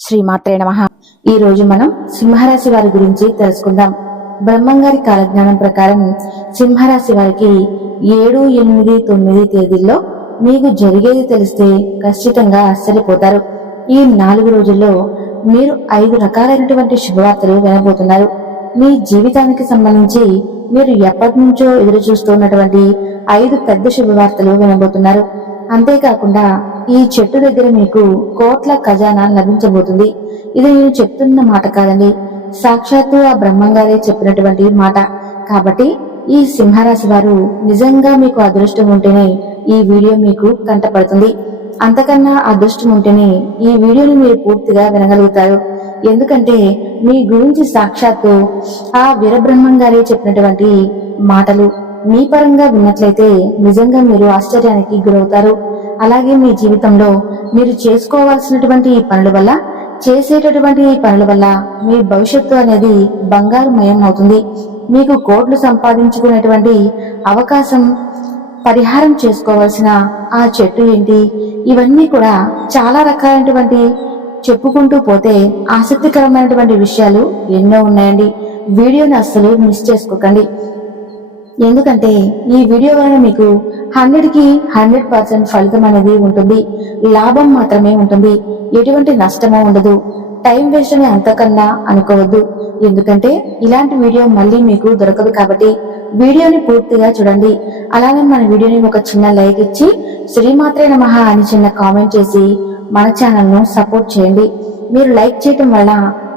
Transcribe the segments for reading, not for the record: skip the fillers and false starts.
శ్రీమాత్రే నమః. ఈ రోజు మనం సింహరాశి వారి గురించి తెలుసుకుందాం. బ్రహ్మంగారి కాలజ్ఞానం ప్రకారం సింహరాశి వారికి 7, 8, 9 తేదీల్లో మీకు జరిగేది తెలిస్తే ఖచ్చితంగా ఆశ్చర్యపోతారు. ఈ 4 రోజుల్లో మీరు 5 రకాలైనటువంటి శుభవార్తలు వినబోతున్నారు. మీ జీవితానికి సంబంధించి మీరు ఎప్పటి నుంచో ఎదురు చూస్తున్నటువంటి 5 పెద్ద శుభవార్తలు వినబోతున్నారు. అంతేకాకుండా ఈ చెట్టు దగ్గర మీకు కోట్ల ఖజానా లభించబోతుంది. ఇది నేను చెప్తున్న మాట కాదండి, సాక్షాత్తు ఆ బ్రహ్మంగారే చెప్పినటువంటి మాట. కాబట్టి ఈ సింహరాశి వారు నిజంగా మీకు అదృష్టం ఉంటేనే ఈ వీడియో మీకు కంటపడుతుంది. అంతకన్నా అదృష్టం ఉంటేనే ఈ వీడియోని మీరు పూర్తిగా వినగలుగుతారు. ఎందుకంటే మీ గురించి సాక్షాత్తు ఆ వీరబ్రహ్మంగారే చెప్పినటువంటి మాటలు మీ పరంగా విన్నట్లయితే నిజంగా మీరు ఆశ్చర్యానికి గురవుతారు. అలాగే మీ జీవితంలో మీరు చేసుకోవాల్సినటువంటి ఈ పనుల వల్ల, చేసేటటువంటి ఈ పనుల వల్ల మీ భవిష్యత్తు అనేది బంగారుమయం అవుతుంది. మీకు కోట్లు సంపాదించుకునేటువంటి అవకాశం, పరిహారం చేసుకోవాల్సిన ఆ చెట్టు ఏంటి, ఇవన్నీ కూడా చాలా రకాలైనటువంటి చెప్పుకుంటూ పోతే ఆసక్తికరమైనటువంటి విషయాలు ఎన్నో ఉన్నాయండి. వీడియోని అస్సలు మిస్ చేసుకోకండి. ఎందుకంటే ఈ వీడియో వలన మీకు 100కి 100% ఫలితం అనేది ఉంటుంది. లాభం మాత్రమే ఉంటుంది, ఎటువంటి నష్టమో ఉండదు. టైం వేస్ట్ అని అంతకన్నా అనుకోవద్దు. ఎందుకంటే ఇలాంటి వీడియో మళ్ళీ మీకు దొరకదు. కాబట్టి వీడియోని పూర్తిగా చూడండి. అలాగే మన వీడియోని ఒక చిన్న లైక్ ఇచ్చి శ్రీమాత్రే నమః అని చిన్న కామెంట్ చేసి మన ఛానల్ ను సపోర్ట్ చేయండి. మీరు లైక్ చేయటం వల్ల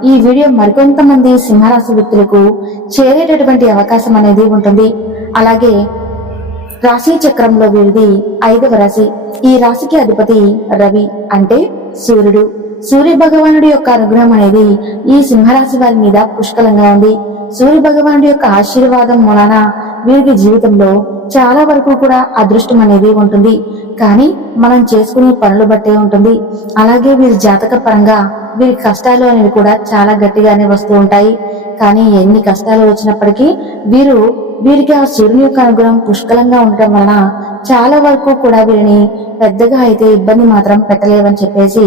ఈ వీడియో మరికొంతమంది సింహరాశి వ్యక్తులకు చేరేటటువంటి అవకాశం అనేది ఉంటుంది. అలాగే రాశి చక్రంలో వీరిది 5వ రాశి. ఈ రాశికి అధిపతి రవి అంటే సూర్యుడు. సూర్య భగవానుడి యొక్క అనుగ్రహం అనేది ఈ సింహరాశి వారి మీద పుష్కలంగా ఉంది. సూర్య భగవానుడి యొక్క ఆశీర్వాదం మూలాన వీరికి జీవితంలో చాలా వరకు కూడా అదృష్టం అనేది ఉంటుంది. కానీ మనం చేసుకునే పనులు బట్టే ఉంటుంది. అలాగే వీరి జాతక పరంగా వీరి కష్టాలు అనేవి కూడా చాలా గట్టిగానే వస్తూ ఉంటాయి. కానీ ఎన్ని కష్టాలు వచ్చినప్పటికీ వీరికి ఆ సూర్యుని యొక్క అనుగ్రహం పుష్కలంగా ఉండటం వలన చాలా వరకు కూడా వీరిని పెద్దగా అయితే ఇబ్బంది మాత్రం పెట్టలేవని చెప్పేసి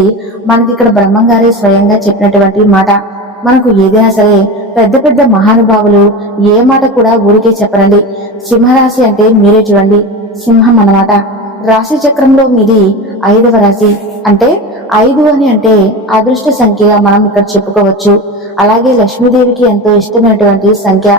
మనకి ఇక్కడ బ్రహ్మంగారే స్వయంగా చెప్పినటువంటి మాట. మనకు ఏదైనా సరే పెద్ద పెద్ద మహానుభావులు ఏ మాట కూడా ఊరికే చెప్పరండి. సింహరాశి అంటే మీరే చూడండి, సింహం అన్నమాట. రాశి చక్రంలో మీది 5వ రాశి. అంటే 5 అని అంటే అదృష్ట సంఖ్యగా మనం ఇక్కడ చెప్పుకోవచ్చు. అలాగే లక్ష్మీదేవికి ఎంతో ఇష్టమైనటువంటి సంఖ్య.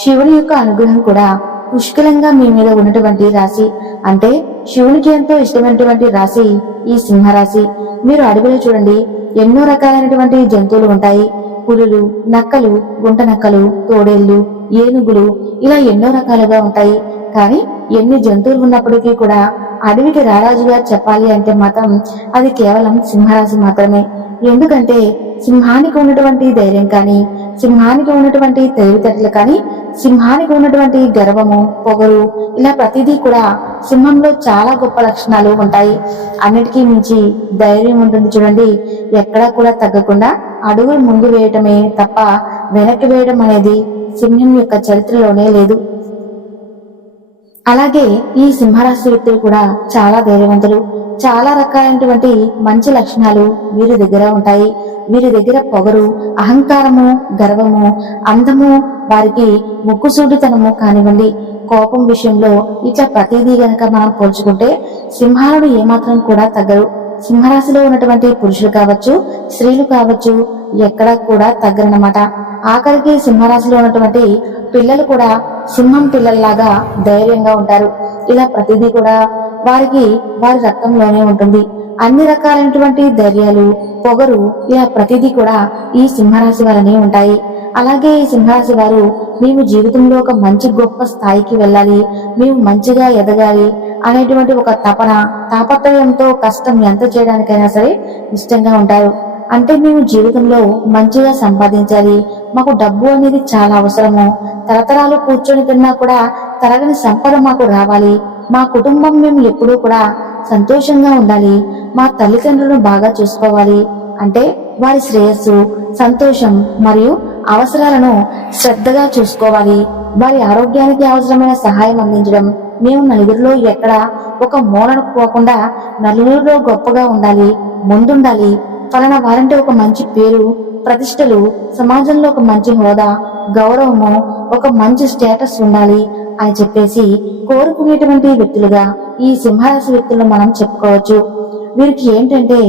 శివుని యొక్క అనుగ్రహం కూడా పుష్కలంగా మీ మీద ఉన్నటువంటి రాశి. అంటే శివునికి ఎంతో ఇష్టమైనటువంటి రాశి ఈ సింహరాశి. మీరు అడవిలో చూడండి, ఎన్నో రకాలైనటువంటి జంతువులు ఉంటాయి. పులులు, నక్కలు, గుంట నక్కలు, తోడేళ్లు, ఏనుగులు, ఇలా ఎన్నో రకాలుగా ఉంటాయి. కానీ ఎన్ని జంతువులు ఉన్నప్పటికీ కూడా అడవికి రారాజుగా చెప్పాలి అంటే మాత్రం అది కేవలం సింహరాశి మాత్రమే. ఎందుకంటే సింహానికి ఉన్నటువంటి ధైర్యం కానీ, సింహానికి ఉన్నటువంటి తెలివితేటలు కానీ, సింహానికి ఉన్నటువంటి గర్వము, పొగరు, ఇలా ప్రతిదీ కూడా సింహంలో చాలా గొప్ప లక్షణాలు ఉంటాయి. అన్నిటికీ మించి ధైర్యం ఉంటుంది చూడండి. ఎక్కడా కూడా తగ్గకుండా అడుగులు ముందు వేయటమే తప్ప వెనక్కి వేయడం అనేది సింహం యొక్క చరిత్రలోనే లేదు. అలాగే ఈ సింహరాశి వ్యక్తులు కూడా చాలా ధైర్యవంతులు. చాలా రకాలైనటువంటి మంచి లక్షణాలు వీరి దగ్గర ఉంటాయి. వీరి దగ్గర పొగరు, అహంకారము, గర్వము, అందము, వారికి ముక్కుసూటితనము కానివ్వండి, కోపం విషయంలో ఇట్లా ప్రతిదీ గనక మనం పోల్చుకుంటే సింహాలను ఏమాత్రం కూడా తగ్గరు. సింహరాశిలో ఉన్నటువంటి పురుషులు కావచ్చు, స్త్రీలు కావచ్చు, ఎక్కడా కూడా తగ్గరన్నమాట. ఆఖరికి సింహరాశిలో ఉన్నటువంటి పిల్లలు కూడా సింహం పిల్లల్లాగా ధైర్యంగా ఉంటారు. ఇలా ప్రతిదీ కూడా వారి రక్తంలోనే ఉంటుంది. అన్ని రకాలైనటువంటి ధైర్యాలు, పొగరు, ఇలా ప్రతిదీ కూడా ఈ సింహరాశి వారిని ఉంటాయి. అలాగే ఈ సింహరాశి వారు మేము జీవితంలో ఒక మంచి గొప్ప స్థాయికి వెళ్ళాలి, మేము మంచిగా ఎదగాలి అనేటువంటి ఒక తాపత్రయంతో కష్టం ఎంత చేయడానికైనా సరే ఇష్టంగా ఉంటారు. అంటే మేము జీవితంలో మంచిగా సంపాదించాలి, మాకు డబ్బు అనేది చాలా అవసరము, తరతరాలు కూర్చొని తిన్నా కూడా తరగని సంపద మాకు రావాలి, మా కుటుంబం మేము ఎప్పుడూ కూడా సంతోషంగా ఉండాలి, మా తల్లిదండ్రులను బాగా చూసుకోవాలి, అంటే వారి శ్రేయస్సు, సంతోషం మరియు అవసరాలను శ్రద్ధగా చూసుకోవాలి, వారి ఆరోగ్యానికి అవసరమైన సహాయం అందించడం, మేము నలుగురిలో ఎక్కడ ఒక మూలను పోకుండా నలుగురిలో గొప్పగా ఉండాలి, ముందుండాలి, ఫలానా వారంటే ఒక మంచి పేరు, ప్రతిష్టలు, సమాజంలో ఒక మంచి హోదా, గౌరవము, ఒక మంచి స్టేటస్ ఉండాలి అని చెప్పేసి కోరుకునేటువంటి వ్యక్తులుగా ఈ సింహరాశి వ్యక్తులను మనం చెప్పుకోవచ్చు. వీరికి ఏంటంటే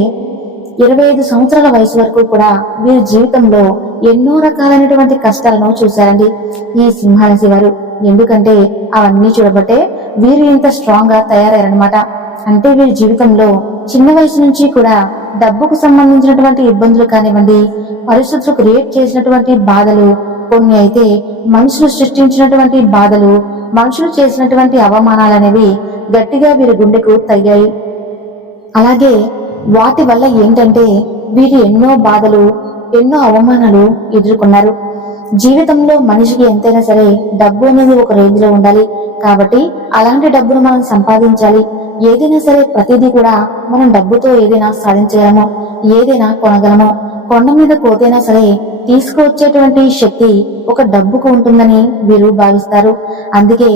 25 సంవత్సరాల వయసు వరకు కూడా వీరి జీవితంలో ఎన్నో రకాలైనటువంటి కష్టాలను చూశారండి ఈ సింహరాశి వారు. ఎందుకంటే అవన్నీ చూడబట్టే వీరు ఇంత స్ట్రాంగ్ గా తయారయ్యారనమాట. అంటే వీరి జీవితంలో చిన్న వయసు నుంచి కూడా డబ్బుకు సంబంధించినటువంటి ఇబ్బందులు కానివ్వండి, పరిస్థితులు క్రియేట్ చేసినటువంటి బాధలు, కొన్ని అయితే మనుషులు సృష్టించినటువంటి బాధలు, మనుషులు చేసినటువంటి అవమానాలు అనేవి గట్టిగా వీరి గుండెకు తగ్గాయి. అలాగే వాటి వల్ల ఏంటంటే వీరు ఎన్నో బాధలు, ఎన్నో అవమానాలు ఎదుర్కొన్నారు. జీవితంలో మనిషికి ఎంతైనా సరే డబ్బు అనేది ఒక రేంజ్ లో ఉండాలి. కాబట్టి అలాంటి డబ్బును మనం సంపాదించాలి. ఏదైనా సరే ప్రతిదీ కూడా మనం డబ్బుతో ఏదైనా సాధించగలము, ఏదైనా కొనగలము. కొండ మీద కోతైనా సరే తీసుకువచ్చేటువంటి శక్తి ఒక డబ్బుకు ఉంటుందని వీరు భావిస్తారు. అందుకే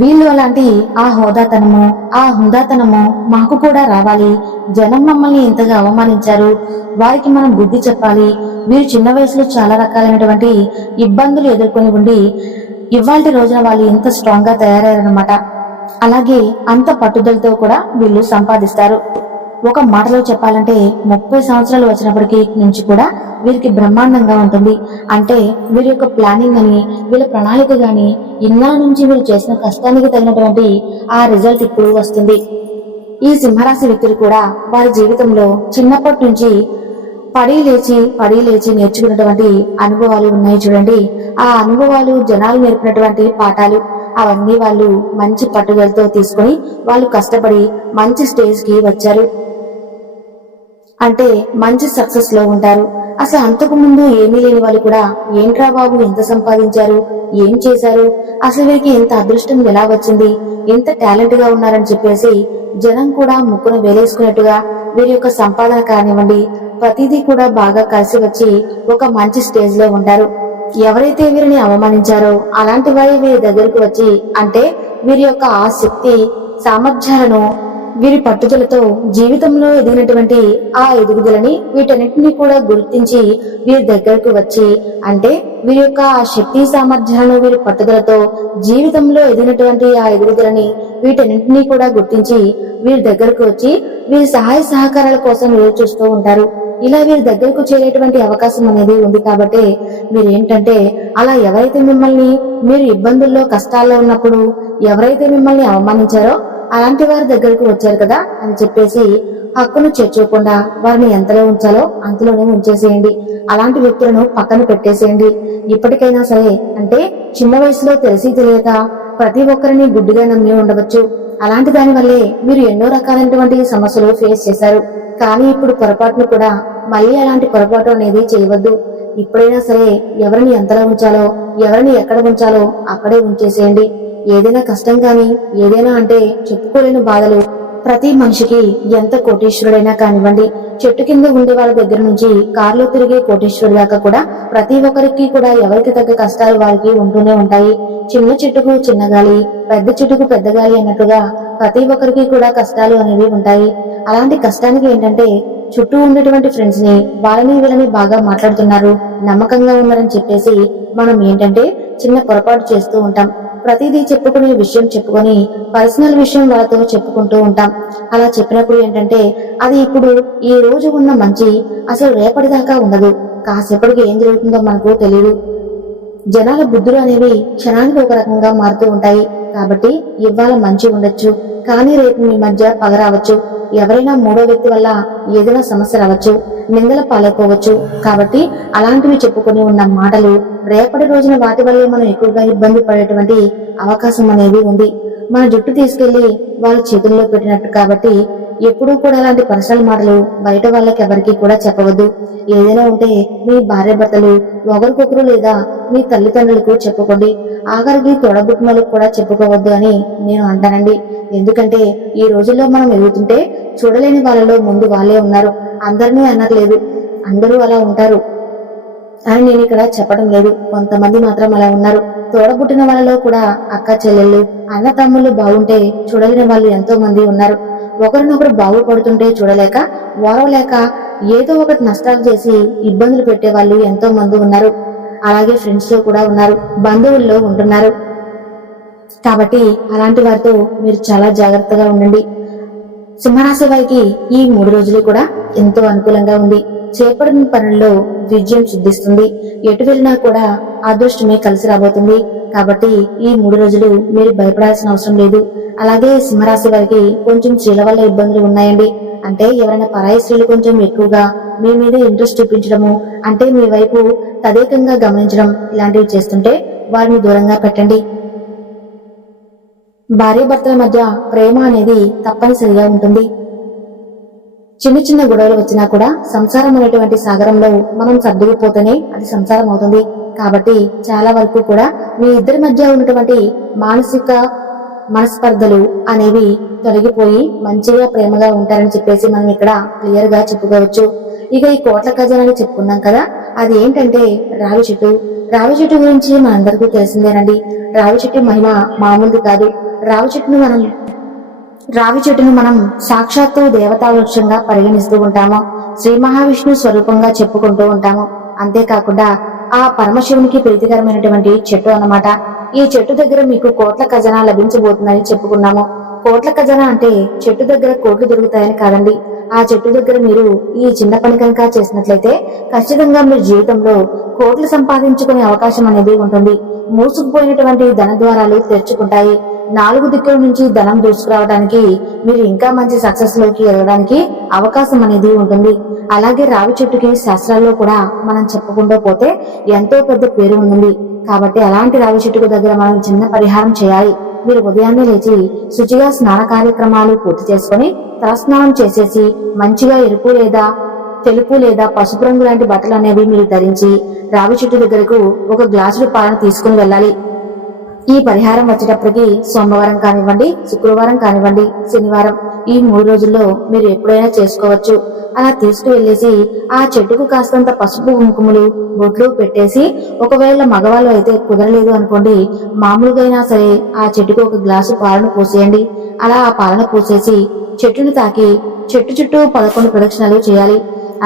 వీళ్ళు అలాంటి ఆ హోదాతనము, ఆ హుందాతనము మాకు కూడా రావాలి. జనం మమ్మల్ని ఇంతగా అవమానించారు, వారికి మనం బుద్ధి చెప్పాలి. వీరు చిన్న వయసులో చాలా రకాలైనటువంటి ఇబ్బందులు ఎదుర్కొని ఉండి ఇవాళ రోజున వాళ్ళు ఇంత స్ట్రాంగ్ గా తయారయ్యారనమాట. అలాగే అంత పట్టుదలతో కూడా వీళ్ళు సంపాదిస్తారు. ఒక మాటలో చెప్పాలంటే 30 సంవత్సరాలు వచ్చినప్పటికీ నుంచి కూడా వీరికి బ్రహ్మాండంగా ఉంటుంది. అంటే వీరి యొక్క ప్లానింగ్ అని, వీళ్ళ ప్రణాళిక గాని, ఇన్నాళ్ళ నుంచి వీరు చేసిన కష్టానికి తగినటువంటి ఆ రిజల్ట్ ఇప్పుడు వస్తుంది. ఈ సింహరాశి వ్యక్తులు కూడా వారి జీవితంలో చిన్నప్పటి నుంచి పడి లేచి నేర్చుకున్నటువంటి అనుభవాలు ఉన్నాయి చూడండి. ఆ అనుభవాలు జనాలు నేర్పినటువంటి పాఠాలు, అవన్నీ వాళ్ళు మంచి పట్టుదలతో తీసుకొని వాళ్ళు కష్టపడి మంచి స్టేజ్ కి వచ్చారు. అంటే మంచి సక్సెస్ లో ఉంటారు. అసలు అంతకు ముందు ఏమీ లేని వాళ్ళు కూడా ఏంట్రా బాబు ఎంత సంపాదించారు, ఏం చేశారు, అసలు వీరికి ఇంత అదృష్టం ఎలా వచ్చింది, ఎంత టాలెంట్ గా ఉన్నారని చెప్పేసి జనం కూడా ముక్కును వేలేసుకున్నట్టుగా వీరి యొక్క సంపాదన కానివ్వండి, ప్రతిదీ కూడా బాగా కలిసి వచ్చి ఒక మంచి స్టేజ్ లో ఉంటారు. ఎవరైతే వీరిని అవమానించారో అలాంటి వారి వీరి దగ్గరకు వచ్చి, అంటే వీరి యొక్క ఆ శక్తి సామర్థ్యాలను, వీరి పట్టుదలతో జీవితంలో ఎదిగినటువంటి ఆ ఎదుగుదలని, వీటన్నిటిని కూడా గుర్తించి వీరి దగ్గరకు వచ్చి, అంటే వీరి యొక్క ఆ శక్తి సామర్థ్యాలను, వీరి పట్టుదలతో జీవితంలో ఎదిగినటువంటి ఆ ఎదుగుదలని, వీటన్నింటినీ కూడా గుర్తించి వీరి దగ్గరకు వచ్చి వీరి సహాయ సహకారాల కోసం ఎదురు చూస్తూ ఉంటారు. ఇలా వీరి దగ్గరకు చేరేటువంటి అవకాశం అనేది ఉంది. కాబట్టి మీరేంటంటే అలా ఎవరైతే మిమ్మల్ని, మీరు ఇబ్బందుల్లో కష్టాల్లో ఉన్నప్పుడు ఎవరైతే మిమ్మల్ని అవమానించారో అలాంటి వారి దగ్గరకు వచ్చారు కదా అని చెప్పేసి హక్కును చేర్చుకోకుండా వారిని ఎంతలో ఉంచాలో అంతలోనే ఉంచేసేయండి. అలాంటి వ్యక్తులను పక్కన పెట్టేసేయండి. ఇప్పటికైనా సరే, అంటే చిన్న వయసులో తెలిసి తెలియక ప్రతి ఒక్కరిని గుడ్డిగా నమ్మి ఉండవచ్చు. అలాంటి దాని వల్లే మీరు ఎన్నో రకాలైనటువంటి సమస్యలు ఫేస్ చేశారు. కానీ ఇప్పుడు పొరపాటును కూడా మళ్ళీ అలాంటి పొరపాటు అనేది చేయవద్దు. ఇప్పుడైనా సరే ఎవరిని ఎంతలో ఉంచాలో, ఎవరిని ఎక్కడ ఉంచాలో అక్కడే ఉంచేసేయండి. ఏదైనా కష్టం కానీ, ఏదైనా అంటే చెప్పుకోలేని బాధలు ప్రతి మనిషికి, ఎంత కోటీశ్వరుడైనా కానివ్వండి, చెట్టు కింద ఉండే వాళ్ళ దగ్గర నుంచి కారులో తిరిగే కోటీశ్వరుడు దాకా కూడా ప్రతి ఒక్కరికి కూడా ఎవరికి తగ్గ కష్టాలు వారికి ఉంటూనే ఉంటాయి. చిన్న చెట్టుకు చిన్న గాలి, పెద్ద చెట్టుకు పెద్ద గాలి అన్నట్టుగా ప్రతి ఒక్కరికి కూడా కష్టాలు అనేవి ఉంటాయి. అలాంటి కష్టానికి ఏంటంటే చుట్టూ ఉండేటువంటి ఫ్రెండ్స్ ని, వాళ్ళని వీళ్ళని బాగా మాట్లాడుతున్నారు, నమ్మకంగా ఉన్నారని చెప్పేసి మనం ఏంటంటే చిన్న పొరపాటు చేస్తూ ఉంటాం. ప్రతిదీ చెప్పుకునే విషయం చెప్పుకొని పర్సనల్ విషయం వాళ్ళతో చెప్పుకుంటూ ఉంటాం. అలా చెప్పినప్పుడు ఏంటంటే అది ఇప్పుడు ఈ రోజు ఉన్న మంచి అసలు రేపటిదాకా ఉండదు. కాసేపటికి ఏం జరుగుతుందో మనకు తెలియదు. జనాల బుద్ధులు అనేవి క్షణానికి ఒక రకంగా మారుతూ ఉంటాయి. కాబట్టి ఇవాళ మంచి ఉండొచ్చు, కానీ రేపు మీ మధ్య పగ రావచ్చు. ఎవరైనా మూడో వ్యక్తి వల్ల ఏదైనా సమస్య రావచ్చు, నిందల పాలైపోవచ్చు. కాబట్టి అలాంటివి చెప్పుకొని ఉన్న మాటలు రేపటి రోజున వాటి వల్లే మనం ఎక్కువగా ఇబ్బంది పడేటువంటి అవకాశం అనేది ఉంది. మన జుట్టు తీసుకెళ్లి వాళ్ళ చేతుల్లో పెట్టినట్టు. కాబట్టి ఎప్పుడూ కూడా అలాంటి పర్సనల్ మాటలు బయట వాళ్ళకి ఎవరికి కూడా చెప్పవద్దు. ఏదైనా ఉంటే మీ భార్య భర్తలు ఒకరికొకరు లేదా మీ తల్లిదండ్రులకు చెప్పుకోండి. ఆఖరికి తోడబుట్టినలకు కూడా చెప్పుకోవద్దు అని నేను అంటానండి. ఎందుకంటే ఈ రోజుల్లో మనం ఎదుగుతుంటే చూడలేని వాళ్ళలో ముందు వాళ్ళే ఉన్నారు. అందరినీ అనట్లేదు, అందరూ అలా ఉంటారు అని నేను ఇక్కడ చెప్పడం లేదు. కొంతమంది మాత్రం అలా ఉన్నారు. తోడబుట్టిన వాళ్ళలో కూడా అక్క చెల్లెళ్ళు, అన్న తమ్ముళ్ళు బాగుంటే చూడలేని వాళ్ళు ఎంతో మంది ఉన్నారు. ఒకరినొకరు బాగుపడుతుంటే చూడలేక, ఓరవలేక ఏదో ఒకటి నష్టాలు చేసి ఇబ్బందులు పెట్టే వాళ్ళు ఎంతో మంది ఉన్నారు. అలాగే ఫ్రెండ్స్ లో కూడా ఉన్నారు, బంధువుల్లో ఉంటున్నారు. కాబట్టి అలాంటి వారితో మీరు చాలా జాగ్రత్తగా ఉండండి. సింహరాశి వారికి ఈ 3 రోజులు కూడా ఎంతో అనుకూలంగా ఉంది. చేపడిన పనుల్లో విజయం సిద్ధిస్తుంది. ఎటు వెళ్ళినా కూడా అదృష్టమే కలిసి రాబోతుంది. కాబట్టి ఈ 3 రోజులు మీరు భయపడాల్సిన అవసరం లేదు. అలాగే సింహరాశి వారికి కొంచెం స్త్రీల వల్ల ఇబ్బందులు ఉన్నాయండి. అంటే ఎవరైనా పరాయి స్త్రీలు కొంచెం ఎక్కువగా మీ మీద ఇంట్రెస్ట్ చూపించడము, అంటే మీ వైపు తదేకంగా గమనించడం ఇలాంటివి చేస్తుంటే వారిని దూరంగా పెట్టండి. భార్యాభర్తల మధ్య ప్రేమ అనేది తప్పనిసరిగా ఉంటుంది. చిన్న చిన్న గొడవలు వచ్చినా కూడా సంసారం అనేటువంటి సాగరంలో మనం సర్దుకుపోతేనే అది సంసారం అవుతుంది. కాబట్టి చాలా వరకు కూడా మీ ఇద్దరి మధ్య ఉన్నటువంటి మానసిక మనస్పర్ధలు అనేవి తొలగిపోయి మంచిగా ప్రేమగా ఉంటారని చెప్పేసి మనం ఇక్కడ క్లియర్ గా చెప్పుకోవచ్చు. ఇక ఈ కోట్ల ఖజానాన్ని చెప్పుకున్నాం కదా, అది ఏంటంటే రావి చెట్టు. రావి చెట్టు గురించి మనందరికీ తెలిసిందేనండి. రావి చెట్టు మహిమ మామూలుది కాదు. రావి చెట్టును మనం సాక్షాత్తు దేవతా వృక్షంగా పరిగణిస్తూ ఉంటాము. శ్రీ మహావిష్ణు స్వరూపంగా చెప్పుకుంటూ ఉంటాము. అంతేకాకుండా ఆ పరమశివునికి ప్రీతికరమైనటువంటి చెట్టు అన్నమాట. ఈ చెట్టు దగ్గర మీకు కోట్ల ఖజానా లభించబోతుందని చెప్పుకున్నాము. కోట్ల ఖజానా అంటే చెట్టు దగ్గర కోట్లు దొరుకుతాయని కాదండి. ఆ చెట్టు దగ్గర మీరు ఈ చిన్న పని కనుక చేసినట్లయితే ఖచ్చితంగా మీరు జీవితంలో కోట్లు సంపాదించుకునే అవకాశం అనేది ఉంటుంది. మూసుకుపోయినటువంటి ధన ద్వారాలు తెరుచుకుంటాయి. 4 దిక్కుల నుంచి ధనం దూసుకురావడానికి, మీరు ఇంకా మంచి సక్సెస్ లోకి ఎదగడానికి అవకాశం అనేది ఉంటుంది. అలాగే రావి చెట్టుకి శాస్త్రాల్లో కూడా మనం చెప్పుకుంటూ పోతే ఎంతో పెద్ద పేరు ఉంది. కాబట్టి అలాంటి రావి చెట్టుకు దగ్గర మనం చిన్న పరిహారం చేయాలి. మీరు ఉదయాన్నే లేచి శుచిగా స్నాన కార్యక్రమాలు పూర్తి చేసుకుని తలస్నానం చేసేసి మంచిగా ఎరుపు లేదా తెలుపు లేదా పసుపు రంగు లాంటి బట్టలు అనేవి మీరు ధరించి రావి చెట్టు దగ్గరకు ఒక గ్లాసుడు పాలను తీసుకుని వెళ్ళాలి. ఈ పరిహారం వచ్చేటప్పటికి సోమవారం కానివ్వండి, శుక్రవారం కానివ్వండి, శనివారం, ఈ 3 రోజుల్లో మీరు ఎప్పుడైనా చేసుకోవచ్చు. అలా తీసుకువెళ్ళేసి ఆ చెట్టుకు కాస్తంత పసుపు కుంకుమలు బొట్లు పెట్టేసి, ఒకవేళ మగవాళ్ళు అయితే కుదరలేదు అనుకోండి, మామూలుగా అయినా సరే ఆ చెట్టుకు ఒక గ్లాసు పాలను పోసేయండి. అలా ఆ పాలను పోసేసి చెట్టును తాకి చెట్టు చుట్టూ 11 ప్రదక్షిణలు చేయాలి.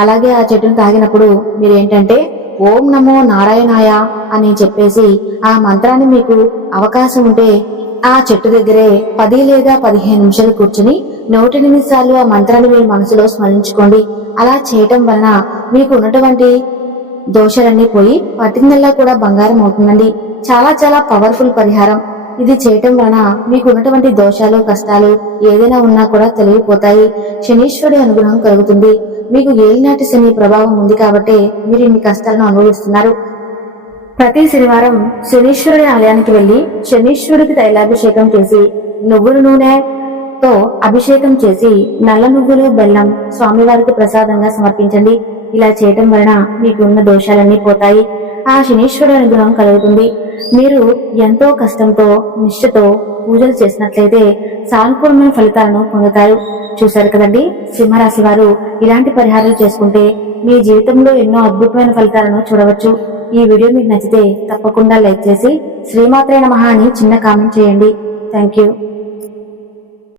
అలాగే ఆ చెట్టును తాగినప్పుడు మీరేంటంటే ఓం నమో నారాయణాయ అని చెప్పేసి ఆ మంత్రాన్ని మీకు అవకాశం ఉంటే ఆ చెట్టు దగ్గరే 10 లేదా 15 నిమిషాలు కూర్చుని 108 సార్లు ఆ మంత్రాన్ని మీ మనసులో స్మరించుకోండి. అలా చేయటం వలన మీకు ఉన్నటువంటి దోషాలన్నీ పోయి పట్టిందల్లా కూడా బంగారం అవుతుందండి. చాలా చాలా పవర్ఫుల్ పరిహారం. ఇది చేయటం వలన మీకు ఉన్నటువంటి దోషాలు, కష్టాలు ఏదైనా ఉన్నా కూడా తొలగిపోతాయి. శనీశ్వరుడి అనుగ్రహం కలుగుతుంది. మీకు ఏలినాటి శని ప్రభావం ఉంది కాబట్టి మీరు ఇన్ని కష్టాలను అనుభవిస్తున్నారు. ప్రతి శనివారం శనీశ్వరుడి ఆలయానికి వెళ్లి శనీశ్వరుడికి తైలాభిషేకం చేసి నువ్వుల నూనెతో అభిషేకం చేసి నల్ల నువ్వులు, బెల్లం స్వామివారికి ప్రసాదంగా సమర్పించండి. ఇలా చేయటం వలన మీకు ఉన్న దోషాలన్నీ పోతాయి. ఆ శనీశ్వరుడి అనుగ్రహం కలుగుతుంది. మీరు ఎంతో కష్టంతో నిష్ఠతో పూజలు చేసినట్లయితే సానుకూలమైన ఫలితాలను పొందుతారు. చూశారు కదండి, సింహరాశి వారు ఇలాంటి పరిహారాలు చేసుకుంటే మీ జీవితంలో ఎన్నో అద్భుతమైన ఫలితాలను చూడవచ్చు. ఈ వీడియో మీకు నచ్చితే తప్పకుండా లైక్ చేసి శ్రీమాత్రే నమః అని చిన్న కామెంట్ చేయండి. Thank you.